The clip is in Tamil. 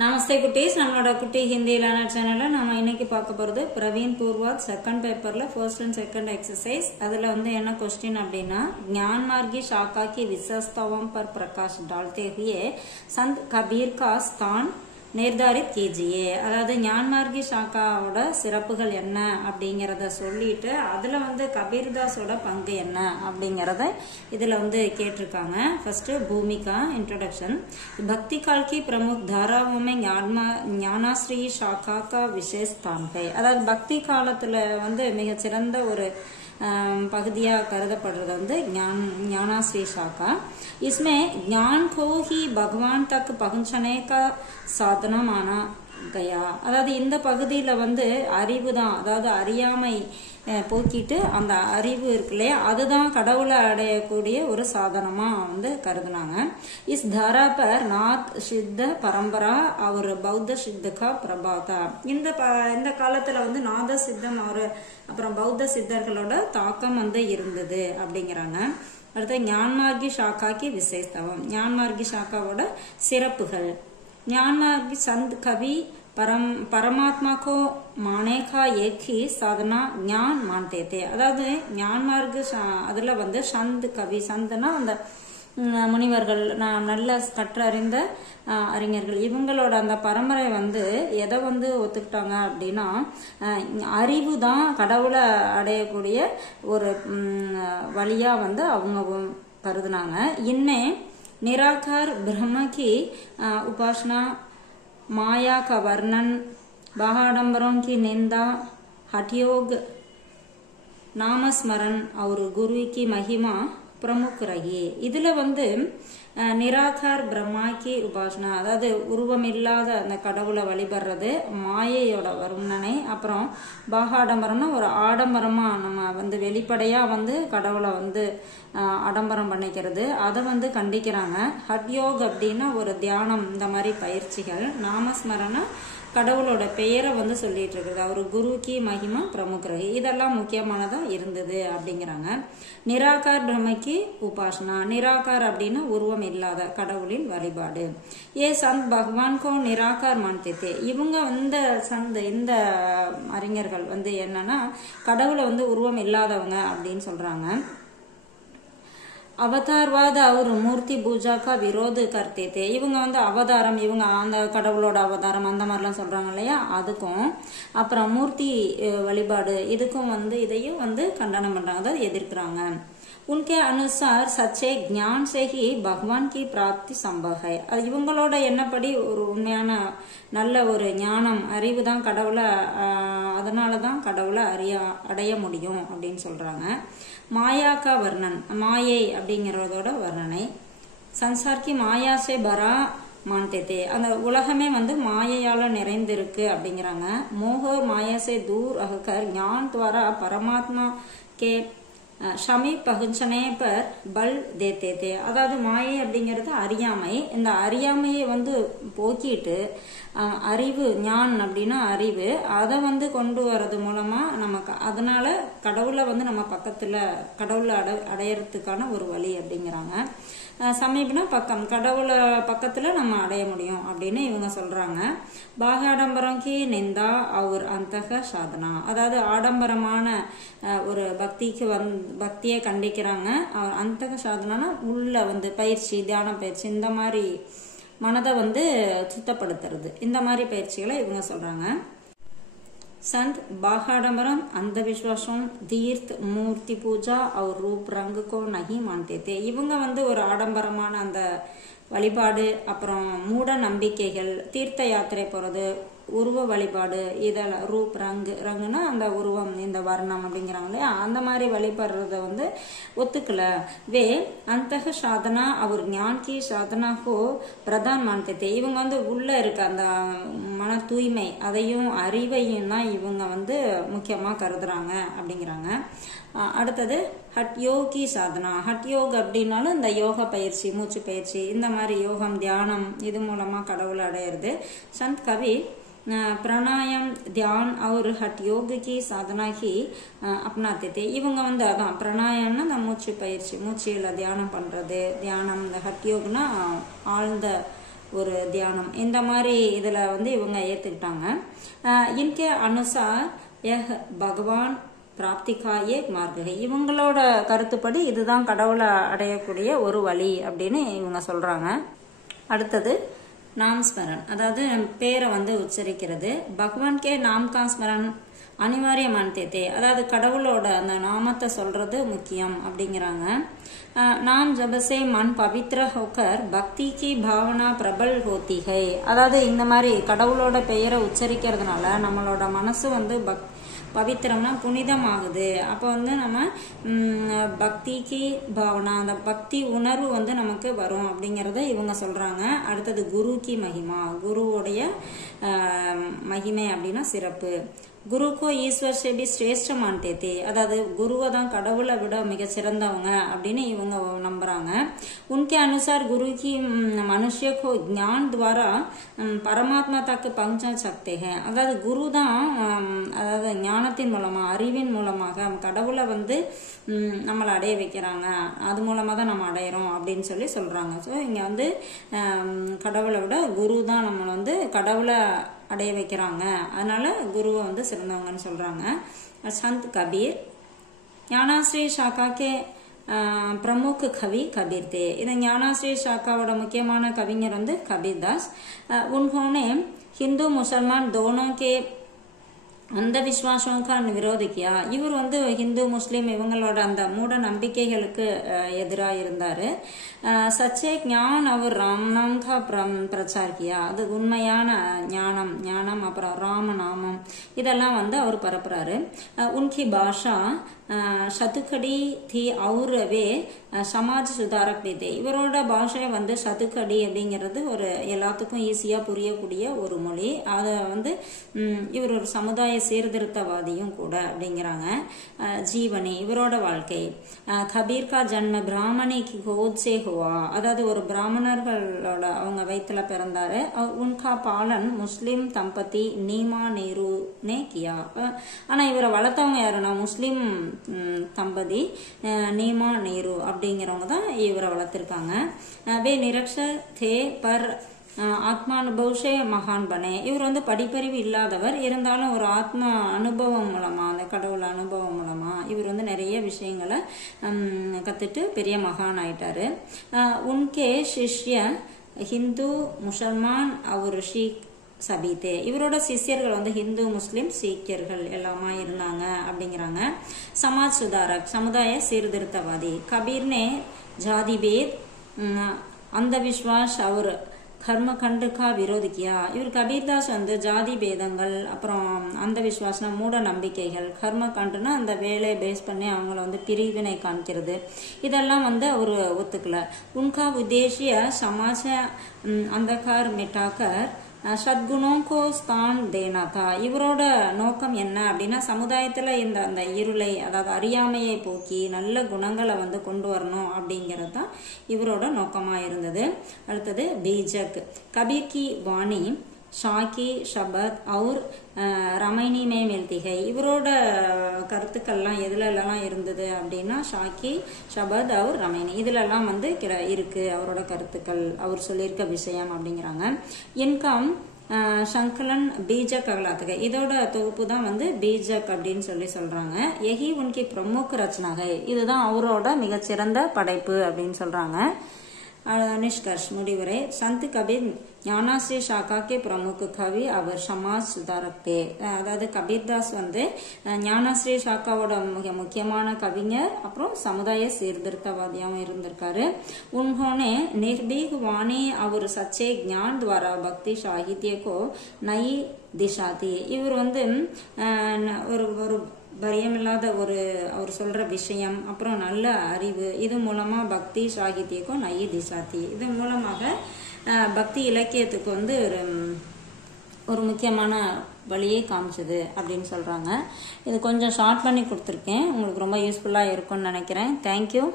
நமஸ்தே குட்டீஸ், நம்மளோட குட்டி ஹிந்தி லேர்னர் சேனல்ல நம்ம இன்னைக்கு பார்க்க போறது பிரவீன் பூர்வாத் செகண்ட் பேப்பர்ல ஃபர்ஸ்ட் அண்ட் செகண்ட் எக்ஸசைஸ். அதுல என்ன क्वेश्चन அப்படின்னா, ज्ञान मार्गी शाखा की विशेषताओं पर प्रकाश डालते हुए संत कबीर का स्थान நிர்தாரித் கீஜியே. அதாவது ஞான்மார்கி ஷாக்காவோட சிறப்புகள் என்ன அப்படிங்கறத சொல்லிட்டு அதுல கபீர்தாஸோட பங்கு என்ன அப்படிங்கறத இதுல கேட்டிருக்காங்க. First Bhumika introduction. भक्ति काल की प्रमुख धाराओं में ஞானாஸ்ரீ शाखा का विशेष स्थान है. அதாவது பக்தி காலத்துல மிக சிறந்த ஒரு पगदिया करुदपड़ुறது ज्ञानाश्री शाखा. इसमें ज्ञान को ही भगवान तक पहुंचने का साधना माना गया. அதாவது இந்த பகுதியில அறிவு தான், அதாவது அறியாமை போக்கிட்டு அந்த அறிவு இருக்குல்லையா, அதுதான் கடவுளை அடையக்கூடிய ஒரு சாதனமா கருதுனாங்க. इस धारा पर नाथ सिद्ध परंपरा और बौद्ध सिद्ध का प्रभाव था. இந்த காலத்துல நாத சித்தம் அப்புறம் பௌத்த சித்தர்களோட தாக்கம் இருந்தது அப்படிங்கிறாங்க. அடுத்து ஞான்மார்கி ஷாக்காக்கு விசேஷத்துவம். ஞான்மார்கி ஷாக்காவோட சிறப்புகள். ஞான்மார்கி சந்த் கவி परमात्मा को माने का एक ही साधना ज्ञान मानते थे. அதாவது ஞான்மார்க் அதுல சந்த் கவி, சந்தனா அந்த முனிவர்கள், நல்ல கற்றறிந்த அறிஞர்கள், இவங்களோட அந்த பரம்பரை எதை ஒத்துக்கிட்டாங்க அப்படின்னா, அறிவு தான் கடவுளை அடையக்கூடிய ஒரு வழியா அவங்க கருதுனாங்க. இன்னே நிராகார் பிரம்ம உபாசனா, माया का वर्णन, बाहाडंबरों की निंदा, हठयोग, नामस्मरण और गुरु की महिमा प्रमुख रही. இதுல நிராகார் பிரம்மாக்கி உபாசனா, அதாவது உருவம் இல்லாத அந்த கடவுளை வழிபடுறது, மாயையோட வர்ணனை, அப்புறம் பாகாடம்பரம்னா ஒரு ஆடம்பரமா நம்ம வெளிப்படையா கடவுளை ஆடம்பரம் பண்ணிக்கிறது, அதை கண்டிக்கிறாங்க. ஹட்யோக் அப்படின்னா ஒரு தியானம், இந்த மாதிரி பயிற்சிகள். நாமஸ்மரணா கடவுளோட பெயரை சொல்லிட்டு இருக்குது. அவர் குருக்கி மகிமா பிரமுகரகி, இதெல்லாம் முக்கியமானதா இருந்தது அப்படிங்கிறாங்க. நிராகார் பிரம்மக்கி உபாசனா, நிராகார் அப்படின்னா உருவம் இல்லாத கடவுளின் வழிபாடு. ஏ சந்த் பகவான்கோ நிராகார் மான்தே. இவங்க இந்த அறிஞர்கள் என்னன்னா கடவுளை உருவம் இல்லாதவங்க அப்படின்னு சொல்றாங்க. அவதார்வாத ஒரு மூர்த்தி பூஜா கா விரோத கர்த்தே தே. இவங்க அவதாரம், இவங்க அந்த கடவுளோட அவதாரம் அந்த மாதிரிலாம் சொல்றாங்க இல்லையா, அதுக்கும் அப்புறம் மூர்த்தி வழிபாடு இதுக்கும் இதையும் கண்டனம் பண்றாங்க, அதாவது எதிர்க்கிறாங்க. उनके अनुसार सच्चे ज्ञान से ही भगवान की प्राप्ति संभव है. அது இவங்களோட என்னப்படி ஒரு உண்மையான நல்ல ஒரு ஞானம், அறிவு தான் கடவுளை, அதனாலதான் கடவுளை அடைய முடியும் அப்படின்னு சொல்றாங்க. மாயா கா வர்ணன், மாயை அப்படிங்கறதோட வர்ணனை. சன்சார் கி மாயா சே பரா மான்தே தே. அந்த உலகமே மாயையால நிறைந்திருக்கு அப்படிங்கிறாங்க. மோக மாயா சே தூர் அகர் ஞான் துவாரா பரமாத்மா கே ஷமி பகுஞ்சனே பர் பல் தேத்தே தே. அதாவது மாயை அப்படிங்கிறது அறியாமை. இந்த அறியாமையை போக்கிட்டு அறிவு, ஞான் அப்படின்னா அறிவு, அதை கொண்டு வர்றது மூலமா நமக்கு அதனால கடவுளை நம்ம பக்கத்துல கடவுளை அடையறதுக்கான ஒரு வழி அப்படிங்கிறாங்க. சமீபனா பக்கம், கடவுளை பக்கத்துல நம்ம அடைய முடியும் அப்படின்னு இவங்க சொல்றாங்க. பாக ஆடம்பரம்கி நிந்தா அவர் அந்தக சாதனா, அதாவது ஆடம்பரமான ஒரு பக்திக்கு பக்தியை கண்டிக்கிறாங்க. அந்தக சாதனா உள்ள பயிற்சி, தியான பயிற்சி, இந்த மாதிரி மனதை சுத்தப்படுத்துறது, இந்த மாதிரி பயிற்சிகளை இவங்க சொல்றாங்க. संत बाहाडंबरम, अंधविश्वासों, तीर्थ, मूर्ति पूजा और रूप रंग को नहीं मानते थे. இவங்க ஒரு ஆடம்பரமான அந்த வழிபாடு, அப்புறம் மூட நம்பிக்கைகள், தீர்த்த யாத்திரை போறது, உருவ வழிபாடு, இதெல்லாம் ரூப் ரங்குனா அந்த உருவம், இந்த வர்ணம் அப்படிங்கிறாங்க இல்லையா, அந்த மாதிரி வழிபடுறத ஒத்துக்கல. வே அந்தக சாதனா அவர் ஞான் கி சாதனா கோ பிரதான் மான்தே. இவங்க உள்ள இருக்க அந்த மன தூய்மை, அதையும் அறிவையும் தான் இவங்க முக்கியமா கருதுறாங்க அப்படிங்கிறாங்க. அடுத்தது ஹட்யோகி சாதனா. ஹட்யோக் அப்படின்னாலும் இந்த யோக பயிற்சி, மூச்சு பயிற்சி, இந்த மாதிரி யோகம், தியானம், இது மூலமா கடவுளை அடையிறது. சந்த் கவி பிராணாயம், தியான் और हठ योग की साधना ही अपनाते थे. இவங்க வந்து அதான் பிராணாயம்னா இந்த மூச்சு பயிற்சி, மூச்சில் தியானம் பண்றது, தியானம். இந்த ஹட் யோக்னா ஆழ்ந்த ஒரு தியானம். இந்த மாதிரி இதுல வந்து இவங்க ஏத்துக்கிட்டாங்க. இன்கே அனுசார் யஹ் பகவான் பிராப்திகா ஏக் மார்க். இவங்களோட கருத்துப்படி இதுதான் கடவுளை அடையக்கூடிய ஒரு வழி அப்படின்னு இவங்க சொல்றாங்க. அடுத்தது நாம் ஸ்மரன், அதாவது பேரை வந்து உச்சரிக்கிறது. பகவான் கே நாம் கா ஸ்மரன் அனிவாரிய மான்தே, அதாவது கடவுளோட அந்த நாமத்தை சொல்றது முக்கியம் அப்படிங்கிறாங்க. நாம் ஜபசே மன் பவித்ர ஹோக்கர் பக்தி கி பாவனா பிரபல் ஹோத்தி ஹை. அதாவது இந்த மாதிரி கடவுளோட பெயரை உச்சரிக்கிறதுனால நம்மளோட மனசு வந்து பவித்திரம்னா புனிதமாகுது. அப்போ வந்து நம்ம பக்திக்கு பாவனா, அந்த பக்தி உணர்வு வந்து நமக்கு வரும் அப்படிங்கிறத இவங்க சொல்றாங்க. அடுத்தது குருக்கி மகிமா, குருவோடைய மகிமை அப்படின்னா சிறப்பு. குருக்கோ ஈஸ்வர் செபி சிரேஷ்ட மான்தே தே, அதாவது குருவை தான் கடவுளை விட மிக சிறந்தவங்க அப்படின்னு இவங்க நம்புறாங்க. உன்கே அனுசார் குரு கி மனுஷ்ய கோ ஞான் துவாரா பரமாத்மா தக்கு பहुंचा सकते हैं. அதாவது குரு தான், அதாவது ஞானத்தின் மூலமா, அறிவின் மூலமாக கடவுளை வந்து நம்மளை அடைய வைக்கிறாங்க. அது மூலமா தான் நம்ம அடையிறோம் அப்படின்னு சொல்லி சொல்றாங்க. ஸோ இங்க வந்து கடவுளை விட குரு தான் நம்மளை வந்து கடவுளை அடைய வைக்கிறாங்க. அதனால குருவை வந்து சிறந்தவங்கன்னு சொல்றாங்க. சந்த் கபீர் ஞானாஸ்ரீ ஷாக்காக்கே பிரமுக் கவி கபீர் தே. இது ஞானாஸ்ரீ ஷாக்காவோட முக்கியமான கவிஞர் வந்து கபீர் தாஸ். உன்ஹோனே ஹிந்து முசல்மான் தோனோ கே அந்த விஸ்வாசோக்கா விரோத கியா. இவர் வந்து ஹிந்து முஸ்லீம் இவங்களோட அந்த மூட நம்பிக்கைகளுக்கு எதிராக இருந்தாரு. சச்சே ஞான் அவர் ராம்நாம் கா பிரச்சார் கியா. அது உண்மையான ஞானம் அப்புறம் ராமநாமம் இதெல்லாம் வந்து அவர் பரப்புறாரு. உன்கி பாஷா சதுக்கடி தி அவுரவே சமாஜ் சுதாரக் தே. இவரோட பாஷை வந்து சதுக்கடி அப்படிங்கிறது ஒரு எல்லாத்துக்கும் ஈஸியா புரியக்கூடிய ஒரு மொழி. அதை வந்து இவர் ஒரு சமுதாய சீர்திருத்தவாதியும் கூட அப்படிங்கிறாங்க. ஜீவனி, இவரோட வாழ்க்கை. கபீர் கா ஜன்ம பிராமணி கி கோத் சே ஹுவா, அதாவது ஒரு பிராமணர்களோட அவங்க வயிற்றுல பிறந்தாரு. உன்கா பாலன் முஸ்லிம் தம்பதி நீமா நேரு நே கியா. ஆனா இவரை வளர்த்தவங்க யாருன்னா முஸ்லிம் தம்பதி நீமா நேரு அப்படிங்கிறவங்க தான் இவரை வளர்த்திருக்காங்க. வே நிரக்ஷர் தே பர் ஆத்மானுபவஷே மகான் பனே. இவர் வந்து படிப்பறிவு இல்லாதவர், இருந்தாலும் ஒரு ஆத்மா அனுபவம் மூலமா, அந்த கடவுள் அனுபவம் மூலமா இவர் வந்து நிறைய விஷயங்களை கத்துட்டு பெரிய மகான் ஆயிட்டாரு. உன்கே சிஷ்ய ஹிந்து முசல்மான் அவர் ஷீக் சபீத்தே. இவரோட சிஷ்யர்கள் வந்து ஹிந்து முஸ்லிம் சீக்கியர்கள் எல்லாமா இருந்தாங்க அப்படிங்கிறாங்க. சமாஜ் சுதாரக், சமுதாய சீர்திருத்தவாதி. கபீர்னே ஜாதிபேத் அந்த விஸ்வாஸ் அவர் கர்ம கண்டுக்கா விரோதிக்கியா. இவர் கபீர்தாஸ் வந்து ஜாதி பேதங்கள், அப்புறம் அந்த விஸ்வாசம், மூட நம்பிக்கைகள், கர்ம கண்டுனா அந்த வேலையை பேஸ் பண்ணி அவங்கள வந்து பிரிவினை காமிக்கிறது, இதெல்லாம் வந்து அவரு ஒத்துக்கல. உன்கா உத்தேசிய சமாஜ அந்தகார் மிட்டாக்கர் சத்குணோங்கோ ஸ்தான் தேனா தா. இவரோட நோக்கம் என்ன அப்படின்னா சமுதாயத்துல இந்த அந்த இருளை, அதாவது அறியாமையை போக்கி நல்ல குணங்களை வந்து கொண்டு வரணும் அப்படிங்கிறது தான் இவரோட நோக்கமா இருந்தது. அடுத்தது பீஜக். கபீர் கி வாணி ஷாக்கி ஷபத் அவர் ரமைனி மே மில்திகை. இவரோட கருத்துக்கள்லாம் எதுலலாம் இருந்தது அப்படின்னா ஷாக்கி ஷபத் அவர் ரமைனி இதுலலாம் வந்து இருக்கு அவரோட கருத்துக்கள், அவர் சொல்லியிருக்க விஷயம் அப்படிங்கிறாங்க. இன்கம் சங்கலன் பீஜக் அகலாத்துகை, இதோட தொகுப்பு தான் வந்து பீஜக் அப்படின்னு சொல்லி சொல்றாங்க. எஹி உன்கி பிரமுக ரச்சனாகை, இதுதான் அவரோட மிகச்சிறந்த படைப்பு அப்படின்னு சொல்றாங்க. निष्कर्ष முடிவுரை. संत कबीर ஞானாஸ்ரீ ஷாக்கா கே பிரமுக கவி, அவர் சமாஜ் சுதாரக் தே. அதாவது கபீர்தாஸ் வந்து ஞானாஸ்ரீ ஷாக்காவோட மிக முக்கியமான கவிஞர், அப்புறம் சமுதாய சீர்திருத்தவாதியாகவும் இருந்திருக்காரு. உன்ஹோனே நிர்பீக் வாணி அவர் சச்சே ஞான் துவாரா பக்தி சாகித்யக்கோ நயி திஷாதி. இவர் வந்து ஒரு பயமில்லாத ஒரு அவர் சொல்ற விஷயம், அப்புறம் நல்ல அறிவு, இது மூலமா பக்தி சாகித்யக்கும் நயி திசாத்தி, இது மூலமாக பக்தி இலக்கியத்துக்கு வந்து ஒரு முக்கியமான வழியை காமிச்சது அப்படின்னு சொல்கிறாங்க. இது கொஞ்சம் ஷார்ட் பண்ணி கொடுத்துருக்கேன். உங்களுக்கு ரொம்ப யூஸ்ஃபுல்லாக இருக்கும்னு நினைக்கிறேன். தேங்க்யூ.